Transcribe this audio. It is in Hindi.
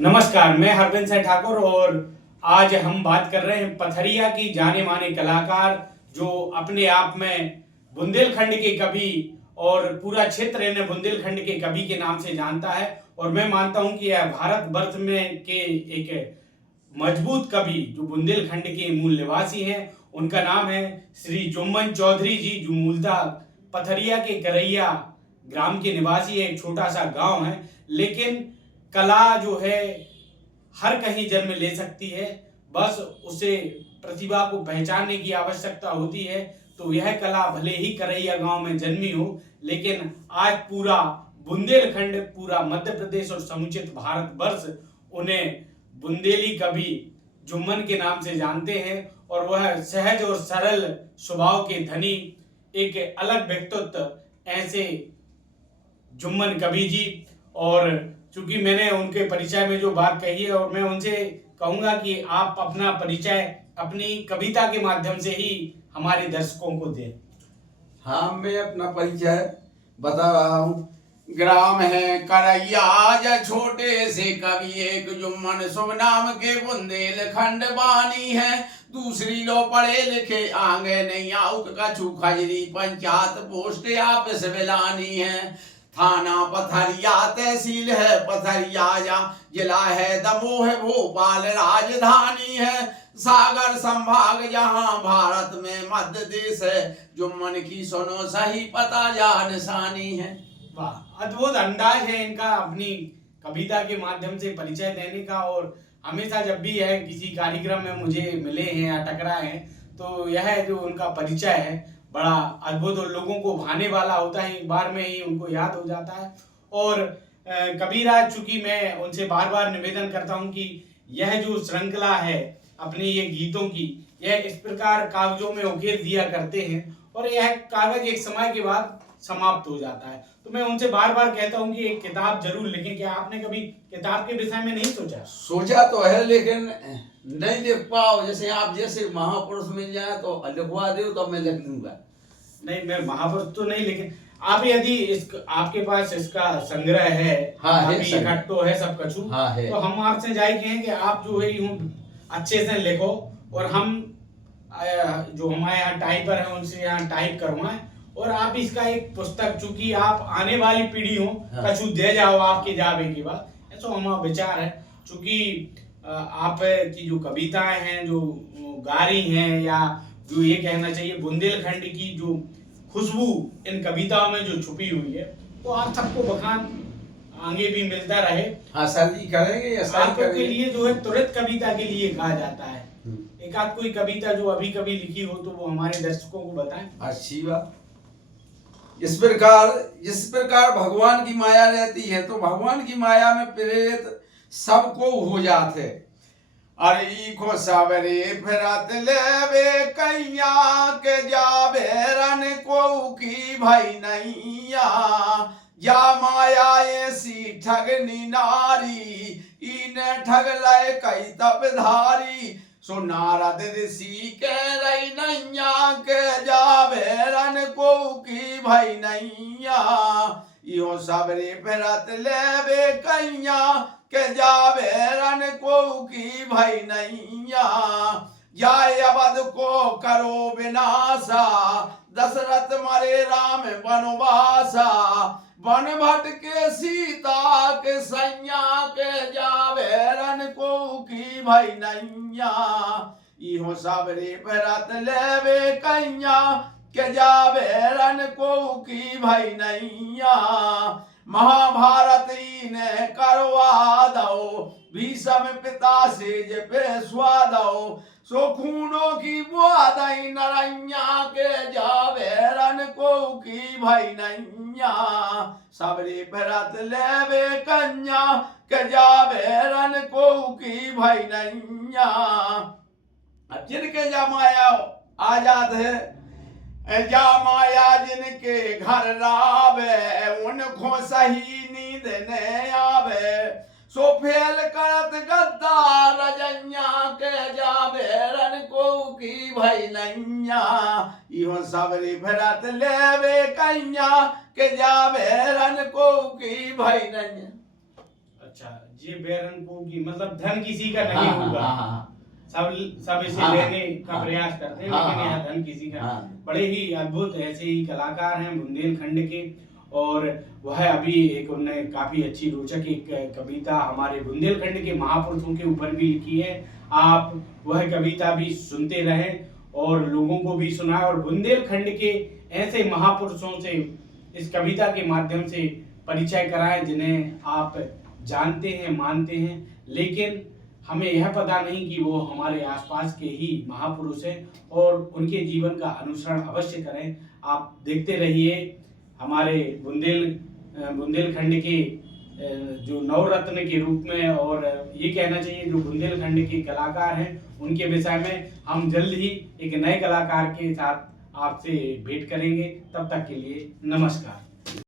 नमस्कार, मैं हरविंद सिंह ठाकुर और आज हम बात कर रहे हैं पथरिया की जाने माने कलाकार जो अपने आप में बुंदेलखंड के कवि और पूरा क्षेत्र इन्हें बुंदेलखंड के कवि के नाम से जानता है। और मैं मानता हूं कि यह भारत वर्ष में के एक मजबूत कवि जो बुंदेलखंड के मूल निवासी हैं, उनका नाम है श्री जुम्मन चौधरी जी, जो मूलतः पथरिया के करैया ग्राम के निवासी है। एक छोटा सा गांव है, लेकिन कला जो है हर कहीं जन्म ले सकती है, बस उसे प्रतिभा को पहचानने की आवश्यकता होती है। तो यह कला भले ही करैया गांव में जन्मी हो, लेकिन आज पूरा बुंदेलखंड, पूरा मध्य प्रदेश और समुचित भारतवर्ष उन्हें बुंदेली कवि जुम्मन के नाम से जानते हैं। और वह सहज और सरल स्वभाव के धनी एक अलग व्यक्तित्व ऐसे जुम्मन कवि जी। और चूंकि मैंने उनके परिचय में जो बात कही है, और मैं उनसे कहूंगा कि आप अपना परिचय अपनी कविता के माध्यम से ही हमारे दर्शकों को दें। हाँ, मैं अपना परिचय बता रहा हूँ। ग्राम है करैया, छोटे से कवि एक जुम्मन शुभ नाम के बुंदेलखंड बानी है। दूसरी लो पढ़े लिखे आगे नहीं आउत कछु खजरी, पंचायत पोस्ट आपस बिलानी है। थाना पथरिया, तहसील है पथरिया, जिला है दमोह, भोपाल राजधानी है। सागर संभाग जहां भारत में मध्य देश है, जुम्मन की सुनो सही पता जा निशानी है। वाह, अद्भुत अंदाज है इनका अपनी कविता के माध्यम से परिचय देने का। और हमेशा जब भी यह किसी कार्यक्रम में मुझे मिले हैं या टकराए हैं, तो यह जो उनका परिचय है बड़ा अद्भुत और लोगों को भाने वाला होता है। एक बार में ही उनको याद हो जाता है। और कबीराज, चूंकि मैं उनसे बार बार निवेदन करता हूं कि यह जो श्रृंखला है अपने ये गीतों की, यह इस प्रकार कागजों में उकेर दिया करते हैं और यह कागज एक समय के बाद समाप्त हो जाता है। तो मैं उनसे बार बार कहता हूं कि एक किताब जरूर लिखें। क्या आपने कभी किताब के विषय में नहीं सोचा? सोचा तो है, लेकिन नहीं लिख पाओ। जैसे महापुरुष मिल जाए तो लिखवा दो तो मैं लिख दूंगा। नहीं, मैं महापुरुष तो नहीं, लेकिन आप यदि आपके पास इसका संग्रह है, हाँ, है इकट्ठो है सब कछु, हाँ, है। तो हम आपसे जाए कहें कि आप जो है यूं अच्छे से लिखो और हम जो हमारे यहाँ टाइपर है उनसे यहाँ टाइप करवाएं, और आप इसका एक पुस्तक, चूंकि आप आने वाली पीढ़ी हो, हाँ, कछु दे जाओ आपके जावे के बाद, ऐसा हमारा विचार है। चूंकि आप की जो कविताएं हैं जो गा रही हैं, या जो ये कहना चाहिए बुंदेलखंड की जो खुशबू इन कविताओं में जो छुपी हुई है, तो आप सबको बखान आगे भी मिलता रहे। हाँ सर जी, करेंगे या आपके लिए जो है त्वरित कविता के लिए कहा जाता है। एक आध कोई कविता जो अभी कभी लिखी हो तो वो हमारे दर्शकों को बताएं। अच्छी बात। जिस प्रकार भगवान की माया रहती है, तो भगवान की माया में प्रेरित सबको हो जाते। अरे को सबरे फिरत लेवे कैया के जाबे रन को की भाई नैया, या माया ऐसी ठगनी नारी, इने ठग लय कई तप धारी। सो नारद ऋषि के रई नैया के जाबे रन को की भाई नैया, इहो सबरे फिरत लेवे कैया के जावे रन को की भाई नैया। जाय अवध को करो विनाशा, दशरथ मरे राम वनवासा, वन भट के सीता के सैया के जावे रन को की भाई नैया, इहो सबरे फिरत लेवे कैया के जावे रन को की भाई नैया। महाभारत ने करवा दो, भीषम पिता से जे पेशवा दो, सो खूनों की बुआ दई नरैया के जावे रन को की भाई नैया। सबरे फिरत लेवे कन्या के जावे रन को की भाई नैया। अब जिनके जमाया आजाद है, जा माया जिनके घर रावे, उनको सही नींद न आवे, सो फेल करत गद्दार रजैया के जावे रन को की भाई नैया। इहो सबरी फिरत लेवे कैया के जावे रन को की भाई नैया। अच्छा जी, ये बेरनपुर की मतलब धन किसी का नहीं हाँ, हाँ, होगा। हाँ, हाँ, सब इसे हाँ, लेने का हाँ, प्रयास करते हैं, हाँ, लेकिन हाँ, यह धन किसी का। हाँ। बड़े ही अद्भुत ऐसे ही कलाकार हैं बुंदेलखंड के, और वह अभी एक उन्होंने काफी अच्छी रोचक एक कविता हमारे बुंदेलखंड के महापुरुषों के ऊपर भी लिखी है। आप वह कविता भी सुनते रहें और लोगों को भी सुनाएं, और बुंदेलखंड के ऐसे महापुरुषों से इस कविता के माध्यम से परिचय कराएं जिन्हें आप जानते हैं, मानते हैं, लेकिन हमें यह पता नहीं कि वो हमारे आसपास के ही महापुरुष हैं, और उनके जीवन का अनुसरण अवश्य करें। आप देखते रहिए हमारे बुंदेलखंड के जो नवरत्न के रूप में, और ये कहना चाहिए जो बुंदेलखंड के कलाकार हैं उनके विषय में हम जल्द ही एक नए कलाकार के साथ आपसे भेंट करेंगे। तब तक के लिए नमस्कार।